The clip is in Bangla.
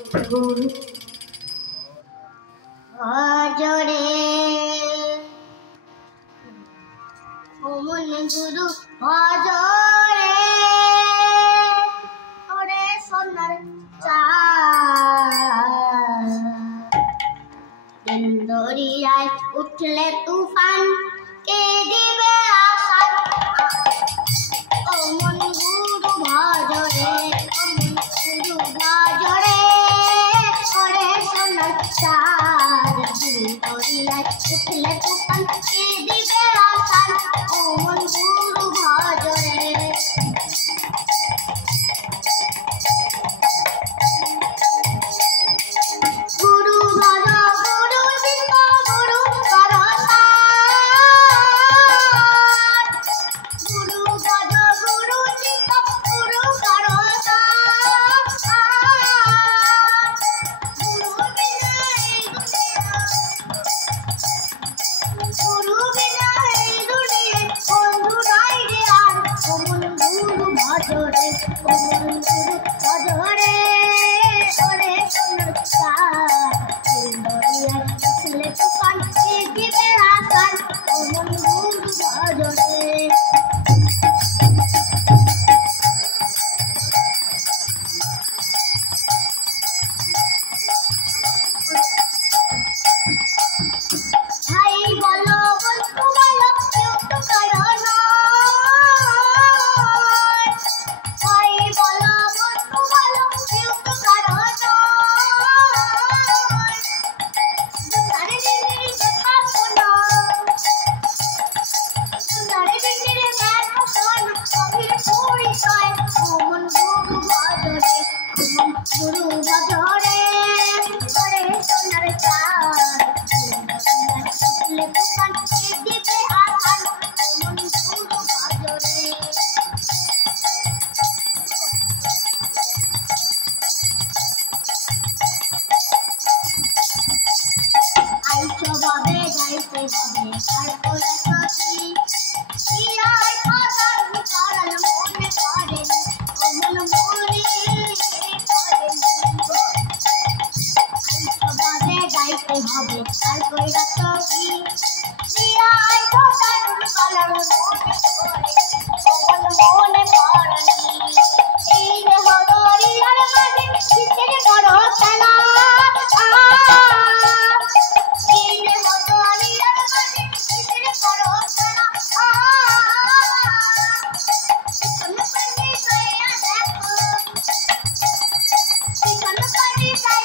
গুরু ভজরে অমন গুরু ভজরে ওরে সোনার চাঁদ দরিয়ায় উঠলে তুফান কে দিবে আশার অমন গুরু ভজরে অমন গুরু ভজরে ওরে সোনার চাঁদ দরিয়ায় উঠলে তুফান কে দিবে আশার অমন গুরু ভজরে গুরু ভজ গুরু শিব গুরু করতার গুরু ভজ গুরু শিব গুরু করতার গুরু বিনা এই দুনিয়ায় বন্ধু নাই রে আর অমন গুরু ভজরে অমন গুরু ভজরে ওরে সোনার চাঁদ দরিয়ায় উঠলে তুফান কে দিবে আশার অমন গুরু ভজরে ভাই বলো বন্ধু বলো কেউ তো কারো নয় ভাই বলো বন্ধু বলো কেউ তো কারো নয় সুন্দরে দিনের কথা শোনো সুন্দরে দিনের কথা শোনো অভির পরিচয় অমন গুরু ভজরে অমন গুরু ভজরে ওরে সোনার চাঁদ উঠলে তুফান কে দিবে আশার অমন গুরু ভজরে আইছো বাবে গাইতে হবে তারপরে সখী শিরায় খাদার ভিতরাল মনে করে অমন মনে করে আইছো বাবে গাইতে হবে তারপরে সখী শিরায় খাদার ভিতরাল মনে করে অমন মনে করে এই রে হদরিয়ার মাঝে কিসের বড় খেলা এই রে হদরিয়ার মাঝে কিসের বড় খেলা পিছন পানি চাইয়া দেখো পিছন পানি চাইয়া